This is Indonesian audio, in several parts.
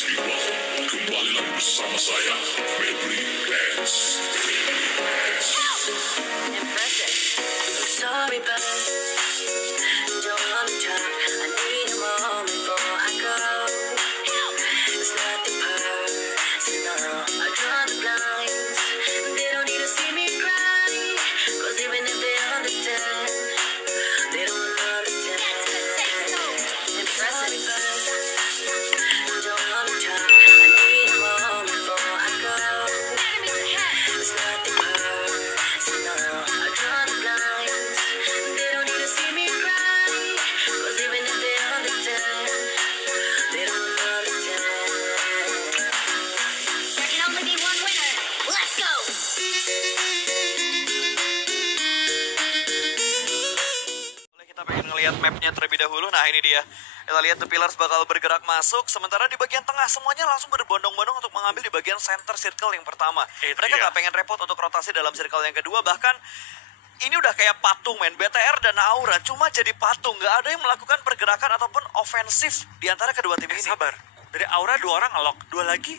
people, kembali lagi bersama saya, Febri Dance. Impressive. I'm sorry, but don't wanna talk. I need a moment before I go. It's nothing personal. I draw the blinds. They don't need to see me cry. 'Cause even if they understand, they don't understand. Impressive, but don't wanna talk. I need a moment before I go. It's nothing personal. I draw the blinds. They don't need to see me cry. 'Cause even if they understand, they don't understand. There can only be one winner. Let's go! Kita pengen ngelihat mapnya terlebih dahulu. Nah ini dia. Kita lihat The Pillars bakal bergerak masuk. Sementara di bagian tengah semuanya langsung berbondong-bondong untuk mengambil di bagian center circle yang pertama. Mereka nggak pengen repot untuk rotasi dalam circle yang kedua. Bahkan ini udah kayak patung men. BTR dan Aura cuma jadi patung. Nggak ada yang melakukan pergerakan ataupun ofensif di antara kedua tim ini. Sabar. Dari Aura 2 orang ngelok, dua lagi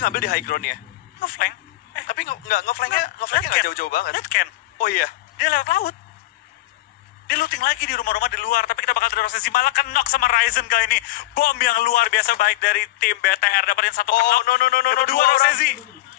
ngambil di high ground ya. ngeflank. Tapi ngeflanknya nggak jauh-jauh banget. Lihat Ken, Oh iya. dia lewat laut. Dia looting lagi di rumah-rumah di luar, tapi kita bakal terus malah knock sama Ryzen kali ini. Bom yang luar biasa baik dari tim BTR, dapetin satu knock. No. Dapat Dua orang. Rosesi.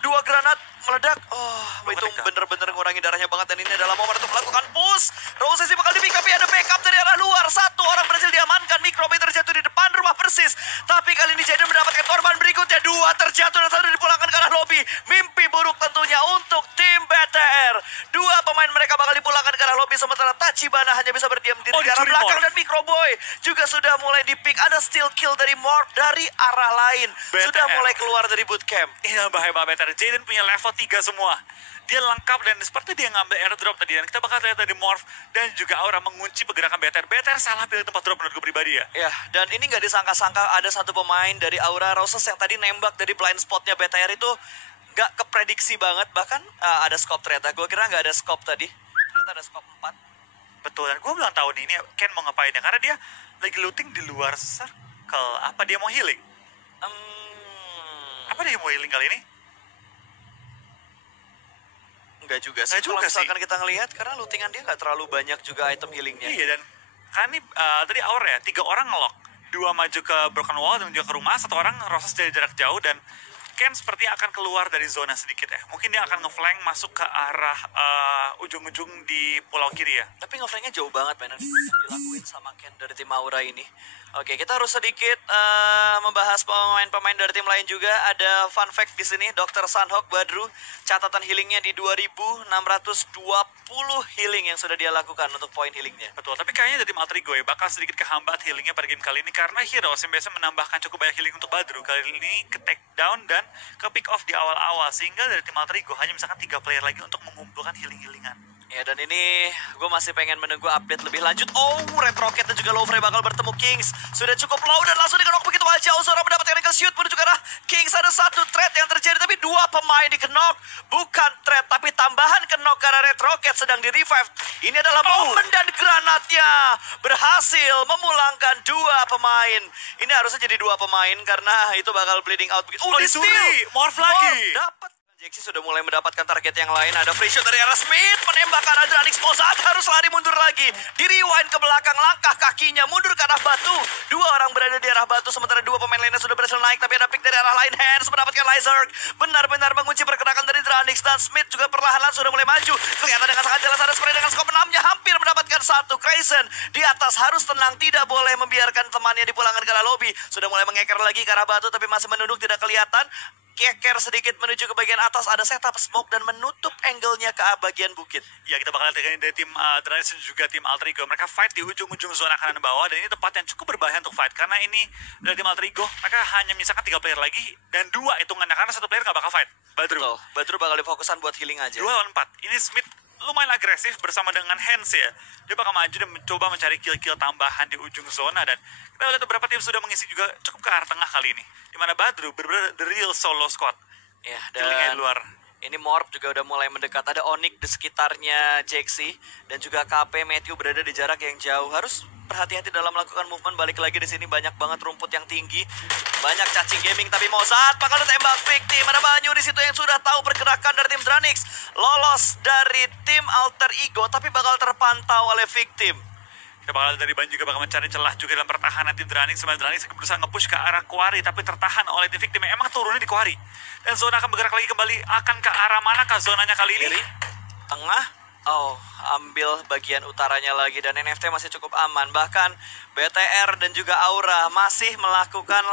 2 granat meledak. Oh, itu Meledak. bener-bener ngurangi darahnya banget. Dan ini adalah momen untuk melakukan push. Rosesi bakal di-pick up, ada backup dari arah luar. 1 orang berhasil diamankan. Microbay terjatuh di depan rumah persis. Tapi kali ini Jaden mendapatkan korban berikutnya. 2 terjatuh dan 1 dipulangkan ke arah lobby. Mimpi buruk tentunya untuk tim BTR. 2 pemain mereka bakal dipulangkan ke arah lobby. Sementara Tachibana hanya bisa berdiam diri di arah dicuri belakang. Morph. Dan Microboy juga sudah mulai di-pick. Ada steal kill dari Morph dari arah lain. BTR. Sudah mulai keluar dari bootcamp. Ini bahaya banget BTR. Jaden punya level 3 semua. Dia lengkap dan seperti dia ngambil airdrop tadi. Dan kita bakal lihat dari Morph dan juga Aura mengunci pergerakan BTR. BTR salah pilih tempat drop menurut gue pribadi ya. Ya, dan ini nggak disangka-sangka ada satu pemain dari Aura Roses yang tadi nembak dari blind spotnya BTR itu nggak keprediksi banget. Bahkan ada scope ternyata. Gue kira nggak ada scope tadi. Ternyata ada scope 4. Betul, dan gue belum tahu nih ini Ken mau ngapain ya. Karena dia lagi looting di luar circle. Apa dia mau healing? Apa dia mau healing kali ini? Nggak juga sih. Nggak juga Kalau misalkan sih. kita ngelihat, karena lootingan dia nggak terlalu banyak juga item healingnya. Iya, dan kan ini tadi Aura ya, 3 orang ngelok. 2 maju ke Broken Wall dan juga ke rumah. 1 orang Roses dari jarak jauh dan Ken sepertinya akan keluar dari zona sedikit ya. Mungkin dia akan ngeflank masuk ke arah ujung-ujung di pulau kiri ya. Tapi ngeflanknya jauh banget men, dilakuin sama Ken dari tim Aura ini. Oke, kita harus sedikit membahas pemain-pemain dari tim lain juga. Ada fun fact di sini, Dr. Sunhawk Badru, catatan healingnya di 2620 healing yang sudah dia lakukan untuk poin healingnya. Betul, tapi kayaknya dari tim Altrigo ya bakal sedikit kehambat healingnya pada game kali ini. Karena Heroes yang biasa menambahkan cukup banyak healing untuk Badru, kali ini ke take down dan ke pick off di awal-awal. Sehingga dari tim Altrigo hanya misalkan 3 player lagi untuk mengumpulkan healing-healingan. Ya, dan ini gue masih pengen menunggu update lebih lanjut. Oh, Red Rocket dan juga Lowfrey bakal bertemu Kings. Sudah cukup low dan langsung dikenok begitu aja. Ozora mendapatkan ankle shoot menuju ke arah Kings. Ada 1 threat yang terjadi, tapi 2 pemain dikenok. Bukan threat, tapi tambahan kenok karena Red Rocket sedang di revive. Ini adalah momen dan granatnya berhasil memulangkan 2 pemain. Ini harusnya jadi 2 pemain karena itu bakal bleeding out begitu. Oh, dicuri. Morph lagi. Dapat. Jaxi sudah mulai mendapatkan target yang lain. Ada free shot dari arah Smith. Menembakkan Adranix Mozart harus lari mundur lagi. Di rewind ke belakang, langkah kakinya mundur ke arah batu. 2 orang berada di arah batu. Sementara 2 pemain lainnya sudah berhasil naik. Tapi ada pick dari arah lain. Hands mendapatkan Lizard. Benar-benar mengunci pergerakan dari Adranix. Dan Smith juga perlahan-lahan sudah mulai maju. Kelihatan dengan sangat jelas ada spray dengan skop 6-nya. Hampir mendapatkan 1. Crazen di atas harus tenang. Tidak boleh membiarkan temannya dipulangkan ke arah lobby. Sudah mulai mengeker lagi ke arah batu. Tapi masih menunduk, tidak kelihatan. Keker sedikit menuju ke bagian atas, ada setup smoke dan menutup angle-nya ke bagian bukit. Ya, kita bakal lihat dari tim Dranis dan juga tim Altrigo. Mereka fight di ujung-ujung zona kanan bawah dan ini tempat yang cukup berbahaya untuk fight. Karena ini dari tim Altrigo, mereka hanya menyisakan 3 player lagi dan 2 hitungannya karena 1 player gak bakal fight. Badru. Badru bakal difokusan buat healing aja. 2 lawan 4. Ini Smith lumayan agresif bersama dengan Hans ya. Dia bakal maju dan mencoba mencari kill-kill tambahan di ujung zona dan kita lihat beberapa tim sudah mengisi juga cukup ke arah tengah kali ini. Di mana Badru benar-benar the real solo squad. Ya, Killingnya dan di luar. ini Morph juga udah mulai mendekat. Ada Onyx di sekitarnya Jaxi dan juga KP Matthew berada di jarak yang jauh. Harus berhati-hati dalam melakukan movement. Balik lagi di sini banyak banget rumput yang tinggi, banyak cacing gaming. Tapi Mozart bakal ditembak victim. Ada Banyu di situ yang sudah tahu pergerakan dari tim Dranix, lolos dari tim Alter Ego, tapi bakal terpantau oleh victim. Kita bakal dari Ban juga bakal mencari celah juga dalam pertahanan tim Dranix. Sebenarnya Dranix berusaha nge-push ke arah Quarry, tapi tertahan oleh tim victim. Emang turunnya di Quarry. Dan zona akan bergerak lagi kembali. Akan ke arah manakah zonanya kali ini? Kiri, tengah. Oh, ambil bagian utaranya lagi. Dan NFT masih cukup aman. Bahkan BTR dan juga Aura masih melakukan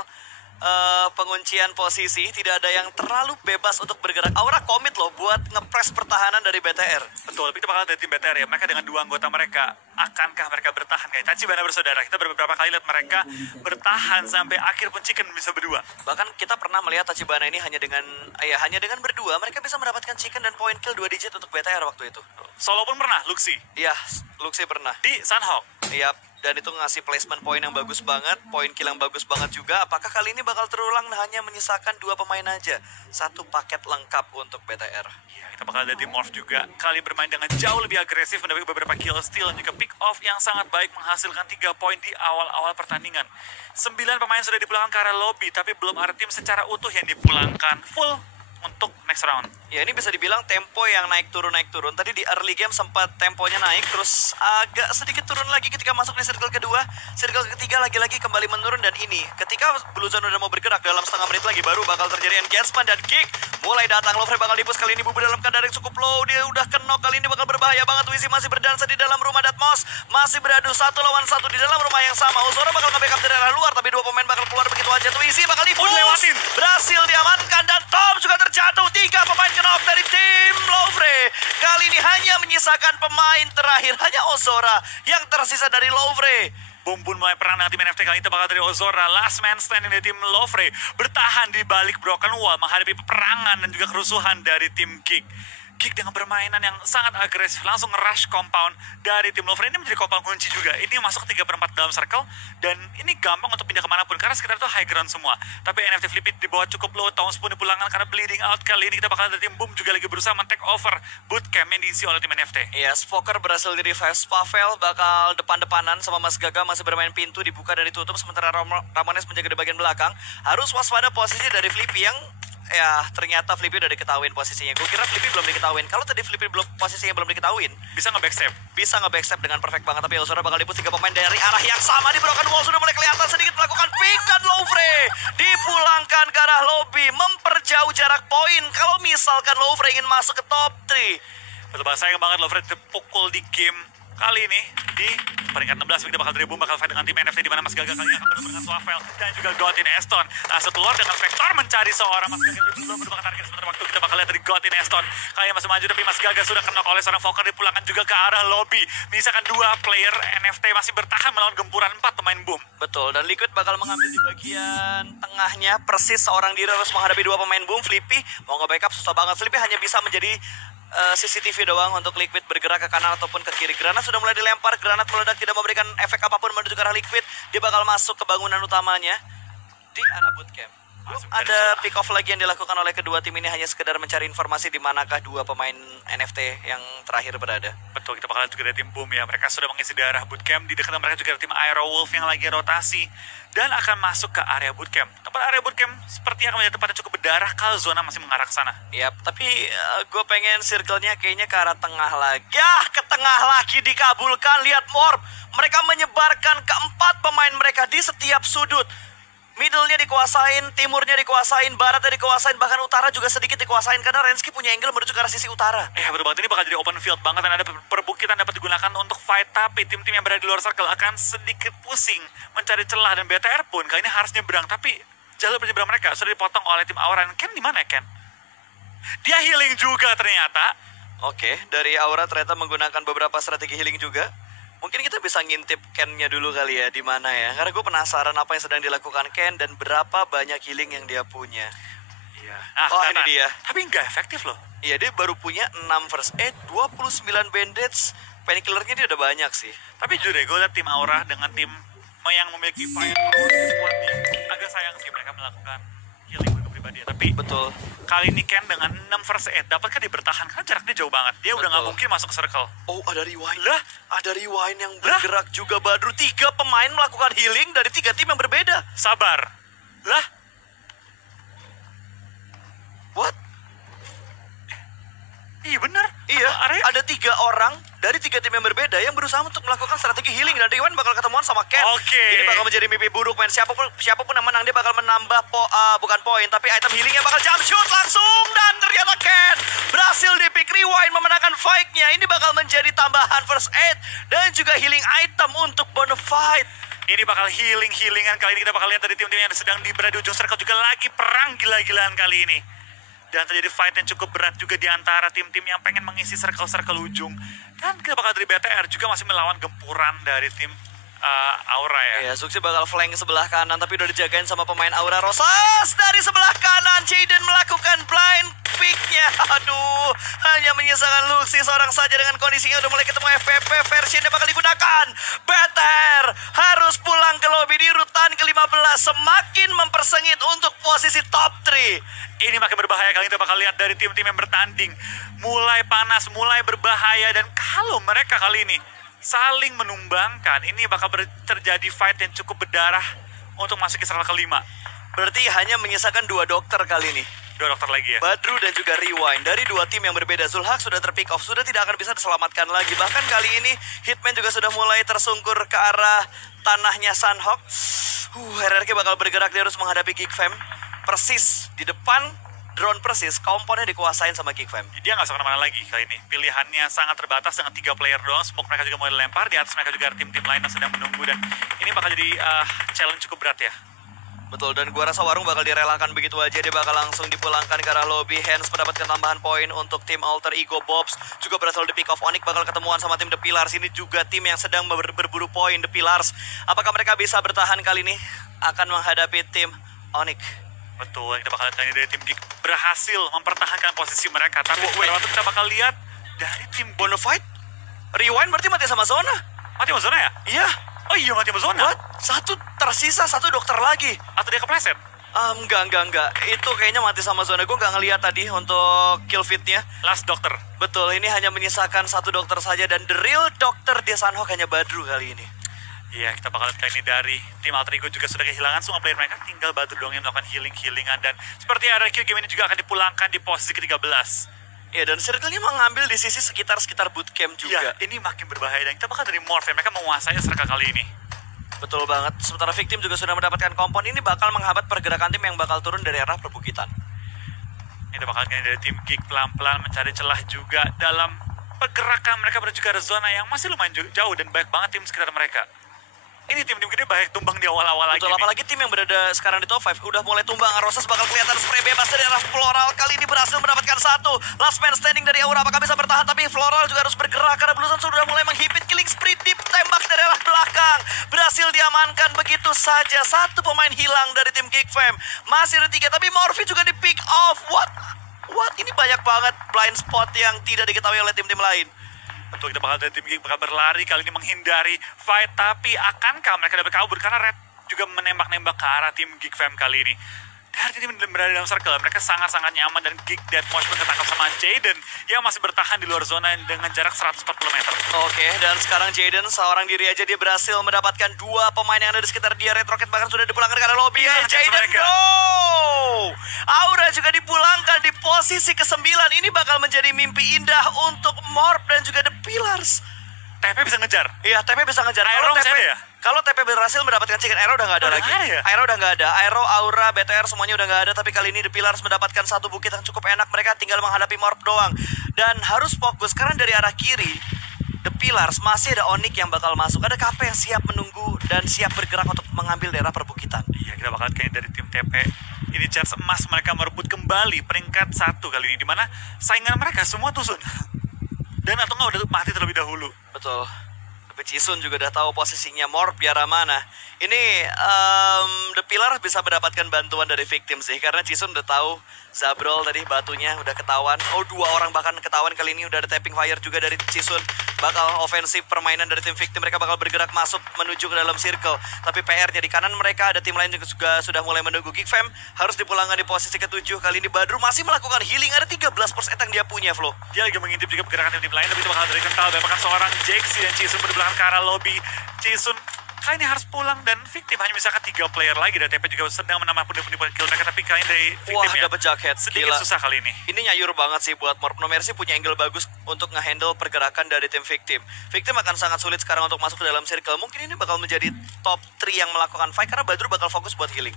penguncian posisi. Tidak ada yang terlalu bebas untuk bergerak. Aura komit loh buat ngepres pertahanan dari BTR. Betul, tapi kita bakal dari tim BTR ya. Mereka dengan dua anggota mereka, akankah mereka bertahan kayak Tachibana bersaudara? Kita beberapa kali lihat mereka bertahan sampai akhir pun Chicken bisa berdua. Bahkan kita pernah melihat Tachibana ini hanya dengan berdua mereka bisa mendapatkan chicken dan point kill 2 digit untuk BTR waktu itu. Solo pun pernah, Luxi Iya, Luxi pernah. di Sunhawk. Iya, dan itu ngasih placement point yang bagus banget, point kill yang bagus banget juga. Apakah kali ini bakal terulang hanya menyisakan 2 pemain aja? Satu paket lengkap untuk BTR. Ya, kita bakal ada tim Morph juga. Kali bermain dengan jauh lebih agresif, mendapatkan beberapa kill steal dan juga pick off yang sangat baik, menghasilkan 3 poin di awal-awal pertandingan. 9 pemain sudah dipulangkan ke arah lobby, tapi belum ada tim secara utuh yang dipulangkan full untuk next round. Ya, ini bisa dibilang tempo yang naik turun. Tadi di early game sempat temponya naik, terus agak sedikit turun lagi ketika masuk di circle kedua. Circle ketiga lagi-lagi kembali menurun, dan ini ketika Blue Zone udah mau bergerak dalam setengah menit lagi baru bakal terjadi engagement dan kick. Mulai datang, Lovre bakal dipus kali ini, Bubu dalam keadaan yang cukup low. Dia udah kenok, kali ini bakal berbahaya banget. Wizi masih berdansa di dalam rumah, Datmos masih beradu 1 lawan 1 di dalam rumah yang sama. Uzora bakal nge-backup dari arah luar, tapi 2 pemain bakal keluar begitu aja. Wizi bakal dipus, lewatin. berhasil diamankan, dan Tom juga terjatuh. 3 pemain knock dari tim Lovre. Kali ini hanya menyisakan pemain terakhir, hanya Ozora yang tersisa dari Lovre. Bumbun mulai perang dengan tim NFT kali ini bakal dari Ozora. Last man standing dari tim Lovre bertahan di balik Broken Wall menghadapi peperangan dan juga kerusuhan dari tim Geek. Geek dengan permainan yang sangat agresif langsung nge-rush compound dari tim Lovre. Ini menjadi compound kunci juga. Ini masuk 3/4 dalam circle dan ini gampang untuk pindah kemanapun karena sekitar itu high ground semua. Tapi NFT Flippy di bawah cukup low. Towns pun dipulangkan karena bleeding out. Kali ini kita bakal dari tim Boom juga lagi berusaha men-take over bootcamp yang diisi oleh tim NFT. Ya, Spoker berhasil di revive. Spavel bakal depan-depanan sama Mas Gaga masih bermain pintu, dibuka dan ditutup. Sementara Ramones menjaga di bagian belakang. Harus waspada posisi dari Flippy yang ternyata Flippy udah diketahuin posisinya. Gue kira Flippy belum diketahuin. Kalau tadi Flippy posisinya belum diketahuin, Bisa nge-backstep. bisa nge-backstep dengan perfect banget. Tapi Ozora bakal dipus 3 pemain dari arah yang sama. Di Broken Wall sudah mulai kelihatan sedikit melakukan pick, dan Lovre dipulangkan ke arah lobby, memperjauh jarak poin. Kalau misalkan Lovre ingin masuk ke top 3. Betul banget, sayang banget Lovre terpukul di game kali ini di peringkat 16. Kita bakal dari Boom bakal fight dengan tim NFT di mana Mas Gaga kali ini akan bertemu dengan Swavel dan juga Godin Eston. Langsung keluar dengan Vector mencari seorang Mas Gaga itu belum merupakan target. Sebentar waktu kita bakal lihat dari Godin Eston. Kali ini masih maju tapi Mas Gaga sudah kena oleh seorang Fokker, dipulangkan juga ke arah lobby. Misalkan 2 player NFT masih bertahan melawan gempuran 4 pemain Boom. Betul, dan Liquid bakal mengambil di bagian tengahnya. Persis seorang diri harus menghadapi 2 pemain Boom. Flippy mau nge-backup susah banget. Flippy hanya bisa menjadi CCTV doang untuk Liquid bergerak ke kanan ataupun ke kiri. Granat sudah mulai dilempar, granat meledak tidak memberikan efek apapun menuju ke arah Liquid. Dia bakal masuk ke bangunan utamanya di arah bootcamp. Belum ada pick off lagi yang dilakukan oleh kedua tim ini, hanya sekedar mencari informasi di manakah 2 pemain NFT yang terakhir berada. Betul, kita bakal juga dari tim Boom ya. Mereka sudah mengisi daerah bootcamp. Di dekat mereka juga ada tim Aerowolf yang lagi rotasi dan akan masuk ke area bootcamp. Tempat area bootcamp seperti akan menjadi tempat yang cukup berdarah kalau zona masih mengarah ke sana. Yap, tapi gue pengen circle-nya kayaknya ke arah tengah lagi. Ya, ke tengah lagi dikabulkan. Lihat Morph, mereka menyebarkan keempat pemain mereka di setiap sudut. Middle-nya dikuasain, timurnya dikuasain, baratnya dikuasain, bahkan utara juga sedikit dikuasain karena Rensky punya angle menuju ke arah sisi utara. Betul banget, ini bakal jadi open field banget dan ada perbukitan dapat digunakan untuk fight, tapi tim-tim yang berada di luar circle akan sedikit pusing mencari celah, dan BTR pun kali ini harus nyebrang, tapi jalur penyeberang mereka sudah dipotong oleh tim Aura. Ken di mana Ken? Dia healing juga ternyata. Oke, dari Aura ternyata menggunakan beberapa strategi healing juga. Mungkin kita bisa ngintip Ken-nya dulu kali ya, di mana ya. Karena gue penasaran apa yang sedang dilakukan Ken dan berapa banyak healing yang dia punya. Iya. Oh, ini dia. Tapi nggak efektif loh. Iya, dia baru punya 6 first aid, 29 bandage. Painkillernya dia udah banyak sih. Tapi jujur deh, gue liat tim Aura dengan tim yang memiliki firepower squad nih, agak sayang sih mereka melakukan healing untuk pribadi ya. Tapi Betul. kali ini Ken dengan 6 versus 8 dapatkah dia bertahan? Karena jaraknya jauh banget. Dia udah nggak Betul. mungkin masuk ke circle. Oh, ada rewind. Lah? Ada rewind yang bergerak juga, Badru. 3 pemain melakukan healing dari 3 tim yang berbeda. Sabar. Lah? What? Iya bener. Iya, Area ada 3 orang dari 3 tim yang berbeda yang berusaha untuk melakukan strategi healing, dan Rewind bakal ketemuan sama Ken. Oke. Ini bakal menjadi mimpi buruk, men. Siapapun yang menang dia bakal menambah bukan poin, tapi item healingnya bakal jump shoot langsung, dan ternyata Ken berhasil di pick. Rewind memenangkan fight-nya. Ini bakal menjadi tambahan first aid dan juga healing item untuk Bonafide. Ini bakal healing-healingan kali ini. Kita bakal lihat dari tim-tim yang sedang berada di ujung circle juga lagi perang gila-gilaan kali ini. Dan terjadi fight yang cukup berat juga di antara tim-tim yang pengen mengisi circle-circle ujung. Dan kita bakal dari BTR juga masih melawan gempuran dari tim Aura ya. Ya, Suksi bakal flank sebelah kanan, tapi udah dijagain sama pemain Aura Rosas. Dari sebelah kanan, Jaden melakukan blind pick-nya. Aduh, hanya menyisakan Luxi seorang saja dengan kondisinya udah mulai ketemu FPP. Versionnya bakal digunakan. Better harus pulang ke lobby di urutan ke-15. Semakin mempersengit untuk posisi top 3. Ini makin berbahaya kali ini. Kita bakal lihat dari tim-tim yang bertanding. Mulai panas, mulai berbahaya. Dan kalau mereka kali ini saling menumbangkan, ini bakal terjadi fight yang cukup berdarah untuk masuk ke circle kelima. Berarti hanya menyisakan 2 dokter kali ini. 2 dokter lagi ya. Badru dan juga Rewind dari 2 tim yang berbeda. Zulhak sudah terpick off, sudah tidak akan bisa diselamatkan lagi. Bahkan kali ini Hitman juga sudah mulai tersungkur ke arah tanahnya Sunhawk. RRQ bakal bergerak, dia harus menghadapi Geekfam. Persis di depan drone persis, komponnya dikuasain sama Geekfam. Dia nggak usah kemana-mana lagi kali ini. Pilihannya sangat terbatas dengan 3 player doang. Smoke mereka juga mulai dilempar. Di atas mereka juga ada tim-tim lain yang sedang menunggu. Dan ini bakal jadi challenge cukup berat ya. Betul, dan gua rasa Warung bakal direlakan begitu aja. Dia bakal langsung dipulangkan ke arah lobby. Hands mendapatkan tambahan poin untuk tim Alter Ego. Bobs juga berhasil di pick off. Onyx bakal ketemuan sama tim The Pillars. Ini juga tim yang sedang berburu poin, The Pillars. Apakah mereka bisa bertahan kali ini? Akan menghadapi tim Onyx. Betul, kita bakal lihat kali ini dari tim Geek berhasil mempertahankan posisi mereka. Tapi waktu kita bakal lihat dari tim Bonafide? Rewind berarti mati sama zona? mati sama zona ya? Iya. Oh iya, mati sama zona. What? Satu tersisa, 1 dokter lagi. Atau dia kepleset? Enggak. Itu kayaknya mati sama zona. Gue nggak ngeliat tadi untuk kill feed-nya. Last dokter. Betul, ini hanya menyisakan 1 dokter saja. Dan the real dokter di Sunhawk hanya Badru kali ini. Iya, kita bakal lihat kali ini dari tim Alter Ego juga sudah kehilangan semua player mereka. Tinggal Badru doang yang melakukan healing-healingan. Dan seperti RRQ, game ini juga akan dipulangkan di posisi ke-13. Ya, dan circle-nya mengambil di sisi sekitar bootcamp juga. Iya, ini makin berbahaya. Dan kita bakal dari Morph, mereka menguasai circle kali ini. Betul banget. Sementara Victim juga sudah mendapatkan kompon. Ini bakal menghambat pergerakan tim yang bakal turun dari arah perbukitan. Kita bakal lihat dari tim Geek pelan-pelan mencari celah juga dalam pergerakan mereka menuju ke zona yang masih lumayan jauh dan banyak banget tim sekitar mereka. Ini tim-tim gede banyak tumbang di awal-awal lagi. Betul, nih. apalagi tim yang berada sekarang di top 5 udah mulai tumbang. Rosas bakal kelihatan spray bebas dari arah Floral. Kali ini berhasil mendapatkan 1. Last man standing dari Aura, apakah bisa bertahan? Tapi Floral juga harus bergerak karena Bluesun sudah mulai menghipit. Killing spree deep, tembak dari arah belakang. Berhasil diamankan begitu saja. 1 pemain hilang dari tim Geekfam. Masih ada 3, tapi Morphe juga di pick off. What? Ini banyak banget blind spot yang tidak diketahui oleh tim-tim lain. Betul, kita bakal dari tim Geek bakal berlari kali ini menghindari fight. Tapi akankah mereka dapat kabur? Karena Red juga menembak-nembak ke arah tim Geek Fam kali ini. Dari tim berada dalam circle, mereka sangat-sangat nyaman. Dan Geek Deathmatch pun ketangkap sama Jaden yang masih bertahan di luar zona dengan jarak 140 meter. Oke, dan sekarang Jaden seorang diri aja dia berhasil mendapatkan 2 pemain yang ada di sekitar dia. Red Rocket bahkan sudah dipulangkan ke arah lobby. Iya, Jaden mereka. go! Aura juga dipulangkan di posisi ke-9. Ini bakal menjadi mimpi indah untuk Morph dan juga The Pillars. TP bisa ngejar. Iya, TP bisa ngejar. Aero masih ada ya? Kalau TP berhasil mendapatkan chicken, Aero udah nggak ada Udah lagi. nggak ada ya? Aero udah nggak ada. Aero, Aura, BTR semuanya udah nggak ada. Tapi kali ini The Pillars mendapatkan 1 bukit yang cukup enak. Mereka tinggal menghadapi Morph doang. Dan harus fokus karena dari arah kiri The Pillars masih ada Onyx yang bakal masuk. Ada KP yang siap menunggu dan siap bergerak untuk mengambil daerah perbukitan. Iya, kita bakal lihat dari tim TP. Ini chance emas mereka merebut kembali peringkat 1 kali ini. Dimana saingan mereka semua tusun. Dan atau nggak udah mati terlebih dahulu. Betul. Tapi Chisun juga udah tahu posisinya Morph di arah mana. Ini The Pillar bisa mendapatkan bantuan dari Victim sih. Karena Chisun udah tahu Zabrol tadi batunya udah ketahuan. Oh, 2 orang bahkan ketahuan kali ini. Udah ada tapping fire juga dari Chisun. bakal ofensif permainan dari tim victim. Mereka bakal bergerak masuk menuju ke dalam circle. Tapi PR-nya di kanan mereka ada tim lain juga sudah mulai menunggu. Geek Fam harus dipulangkan di posisi ke-7. Kali ini Badru masih melakukan healing. Ada 13% yang dia punya, Flo. Dia lagi mengintip juga pergerakan tim lain, tapi itu bakal dari kental. Dan bahkan seorang Jaxi dan Chisun di belakang ke arah lobby. Chisun kali ini harus pulang dan victim hanya misalkan 3 player lagi. Dan TP juga sedang menambah pundi-pundi kill mereka, tapi kali ini dari Wah, victim ya dapat jaket. sedikit Gila. susah kali ini. Ini nyayur banget sih buat Morp. No Mercy punya angle bagus untuk ngehandle pergerakan dari tim victim. Victim akan sangat sulit sekarang untuk masuk ke dalam circle. Mungkin ini bakal menjadi top 3 yang melakukan fight karena Badru bakal fokus buat healing.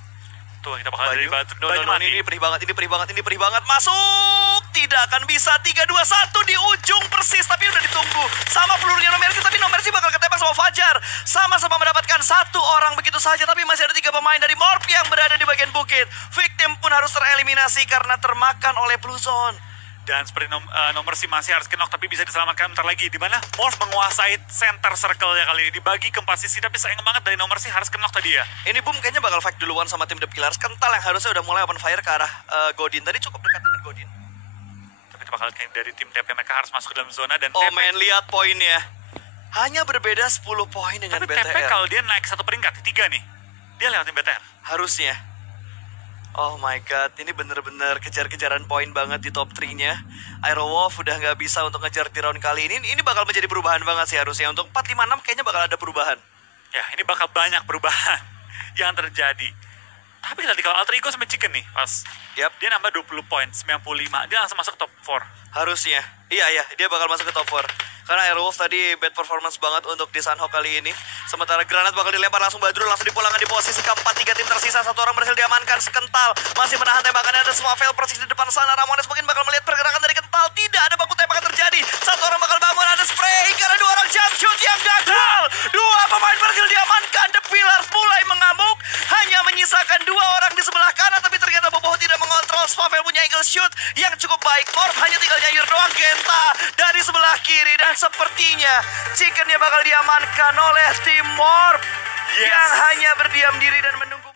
Tuh, kita bakal dari batu. No, ini perih banget, ini perih banget. Masuk! Tidak akan bisa. 3, 2, 1 di ujung persis. Tapi udah ditunggu sama pelurunya No Mercy. Tapi No Mercy bakal ketembak sama Fajar. Sama-sama mendapatkan 1 orang begitu saja. Tapi masih ada 3 pemain dari Morp yang berada di bagian bukit. Victim pun harus tereliminasi karena termakan oleh Blue Zone. Dan seperti nomor si masih harus knock, tapi bisa diselamatkan bentar lagi. Di mana Morph menguasai center circle-nya kali ini. Dibagi ke 4 sisi, tapi sayang banget dari nomor si harus knock tadi ya. Ini Boom kayaknya bakal fight duluan sama tim The Pillars. Kental yang harusnya udah mulai open fire ke arah Godin. Tadi cukup dekat dengan Godin. Tapi itu bakal kayak dari tim TP mereka harus masuk ke dalam zona. Dan Oh TP, men, lihat poinnya. Hanya berbeda 10 poin dengan tapi BTR. TP kalau dia naik 1 peringkat, 3 nih, dia lewatin BTR. Harusnya. Oh my god, ini bener-bener kejar-kejaran poin banget di top 3-nya. Aerowolf udah nggak bisa untuk ngejar di round kali ini. Ini bakal menjadi perubahan banget sih harusnya. Untuk 4-5-6 kayaknya bakal ada perubahan. Ya, ini bakal banyak perubahan yang terjadi. Tapi tadi kalau Alter Ego sama Chicken nih, pas dia nambah 20 poin, 95, dia langsung masuk top 4. Harusnya. Iya, dia bakal masuk ke top 4. Karena Airwolf tadi bad performance banget untuk di Sunhawk kali ini. Sementara granat bakal dilempar langsung Badru, langsung dipulangkan di posisi keempat. 3 tim tersisa, 1 orang berhasil diamankan. Sekental masih menahan tembakannya, ada semua fail persis di depan sana. Ramones mungkin bakal melihat pergerakan dari Kental. Tidak ada baku tembakan terjadi. 1 orang bakal bangun, ada spray karena 2 orang jump shoot yang gagal. 2 pemain berhasil diamankan. The Pillars mulai mengamuk. Hanya menyisakan 2 orang di sebelah kanan, tapi ternyata Boboho tidak mengontrol. Swavel punya angle shoot yang cukup baik. Morph hanya tinggal nyayur doang. Genta dari sebelah kiri, dan sepertinya Chickennya bakal diamankan oleh tim Morph yang hanya berdiam diri dan menunggu.